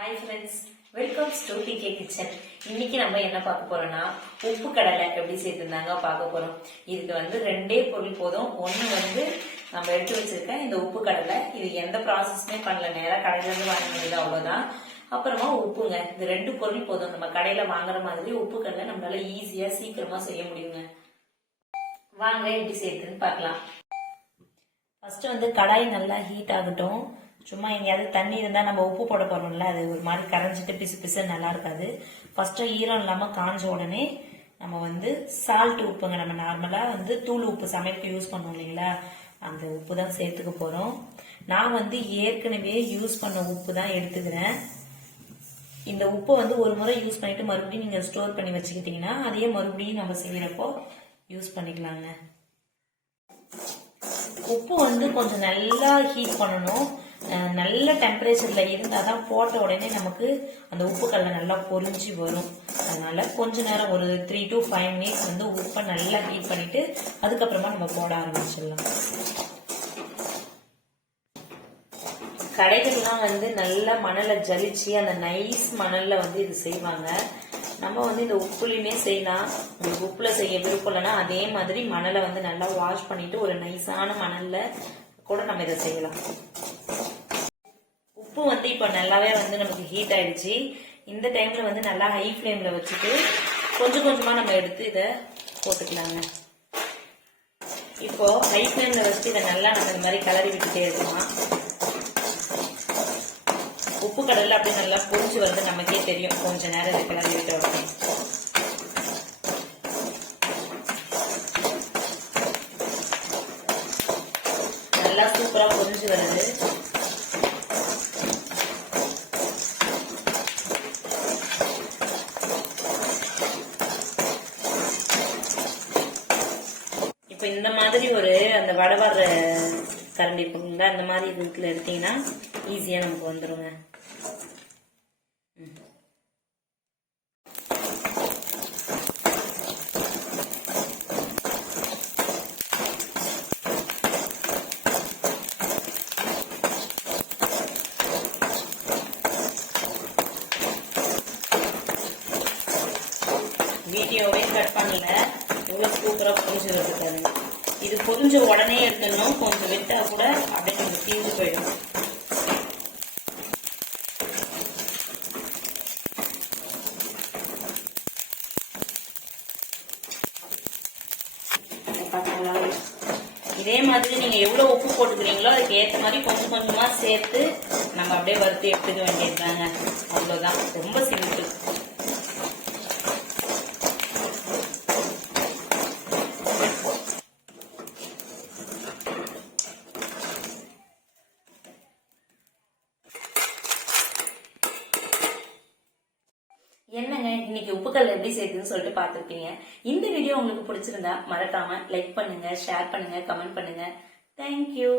Hi friends welcome to DK kitchen இன்னைக்கு நம்ம என்ன பார்க்க போறோம்னா உப்பு கடலை எப்படி சேர்த்துருந்தாங்க பார்க்க போறோம். இதுக்கு வந்து ரெண்டே பொருள் போதும். ஒன்று வந்து நம்ம எடுத்து வச்சிருக்க இந்த உப்பு கடலை. இது எந்த ப்ராசஸுமே பண்ணல. நேராக கடையிலேருந்து வாங்க முடியல அவ்வளோதான் அப்புறமா உப்புங்க. இந்த ரெண்டு பொருள் போதும். நம்ம கடையில வாங்குற மாதிரி உப்பு கடலை நம்மளால ஈஸியா சீக்கிரமா செய்ய முடியுங்க. வாங்க எப்படி சேர்த்துன்னு பார்க்கலாம். ஃபர்ஸ்ட் வந்து கடாய் நல்லா ஹீட் ஆகட்டும். சும்மா எங்கேயாவது தண்ணி இருந்தால் நம்ம உப்பு போட போகிறோம்ல அது ஒரு மாதிரி கரைஞ்சிட்டு பிசு பிசு நல்லா இருக்காது. ஃபஸ்ட்டு ஈரம் இல்லாமல் காஞ்ச உடனே நம்ம வந்து சால்ட் உப்புங்க நம்ம நார்மலாக வந்து தூள் உப்பு சமைக்க யூஸ் பண்ணுவோம் இல்லைங்களா? அந்த உப்பு தான் சேர்த்துக்க போகிறோம் நான் வந்து ஏற்கனவே யூஸ் பண்ண உப்பு தான் எடுத்துக்கிறேன். இந்த உப்பை வந்து ஒரு முறை யூஸ் பண்ணிட்டு மறுபடியும் நீங்கள் ஸ்டோர் பண்ணி வச்சுக்கிட்டிங்கன்னா அதையே மறுபடியும் நம்ம செய்கிறப்போ யூஸ் பண்ணிக்கலாங்க. உப்பு வந்து கொஞ்சம் நல்லா ஹீட் பண்ணணும். நல்ல டெம்பரேச்சர்ல இருந்தால் தான் போட்ட உடனே நமக்கு அந்த உப்பு கடலை நல்லா பொரிஞ்சு வரும். அதனால கொஞ்ச நேரம் ஒரு த்ரீ டு ஃபைவ் மினிட்ஸ் வந்து உப்பை நல்லா ஹீட் பண்ணிட்டு அதுக்கப்புறமா நம்ம போட ஆரம்பிச்சிடலாம். கடைகள்லாம் வந்து நல்லா மணலை ஜலிச்சு அந்த நைஸ் மணல்ல வந்து இது செய்வாங்க. நம்ம வந்து இந்த உப்புலையுமே செய்யலாம். உங்களுக்கு உப்புல செய்ய விருப்பம் அதே மாதிரி மணலை வந்து நல்லா வாஷ் பண்ணிட்டு ஒரு நைஸான மணல்ல கூட நம்ம இதை செய்யலாம். உப்பு வந்து இப்போ நல்லாவே வந்து நமக்கு ஹீட் ஆயிடுச்சு. இந்த டைம்ல வந்து நல்லா ஹை ஃப்ளேம்ல வச்சுட்டு கொஞ்சம் கொஞ்சமா நம்ம எடுத்து இதை போட்டுக்கலாங்க. இப்போ ஹை ஃப்ளேம்ல வச்சுட்டு இதை நல்லா நம்ம இந்த மாதிரி கிளறி விட்டுட்டே இருக்கலாம் உப்பு கடல்ல அப்படியே நல்லா பொறிச்சு வருது நமக்கே தெரியும். கொஞ்ச நேரம் இதை கிளறி விட்ட உடனே. நல்லா சூப்பரா பொறிஞ்சு வருது இப்ப இந்த மாதிரி ஒரு அந்த வடை கரண்டி இருக்குங்களா அந்த மாதிரி இதுல எடுத்தீங்கன்னா ஈஸியா நமக்கு வந்துருங்க. வீடியோவே கட் பண்ணல. எவ்வளவு சூப்பராக புரிஞ்சு இருக்காது இது புரிஞ்ச உடனே எடுத்துடணும் கொஞ்சம் விட்டா கூட அப்படியே கொஞ்சம் தீர்ந்து போயிடும். இதே மாதிரி நீங்க எவ்வளவு உப்பு போட்டுக்கிறீங்களோ அதுக்கு ஏத்த மாதிரி கொஞ்சம் கொஞ்சமா சேர்த்து நம்ம அப்படியே வறுத்து எடுத்துக்க வேண்டியதுதாங்க. அவ்வளவுதான். ரொம்ப என்னங்க இன்னைக்கு உப்புக்கல் எப்படி செய்யுதுன்னு சொல்லிட்டு பார்த்துருப்பீங்க. இந்த வீடியோ உங்களுக்கு பிடிச்சிருந்தா மறக்காம லைக் பண்ணுங்க ஷேர் பண்ணுங்க கமெண்ட் பண்ணுங்க. தேங்க்யூ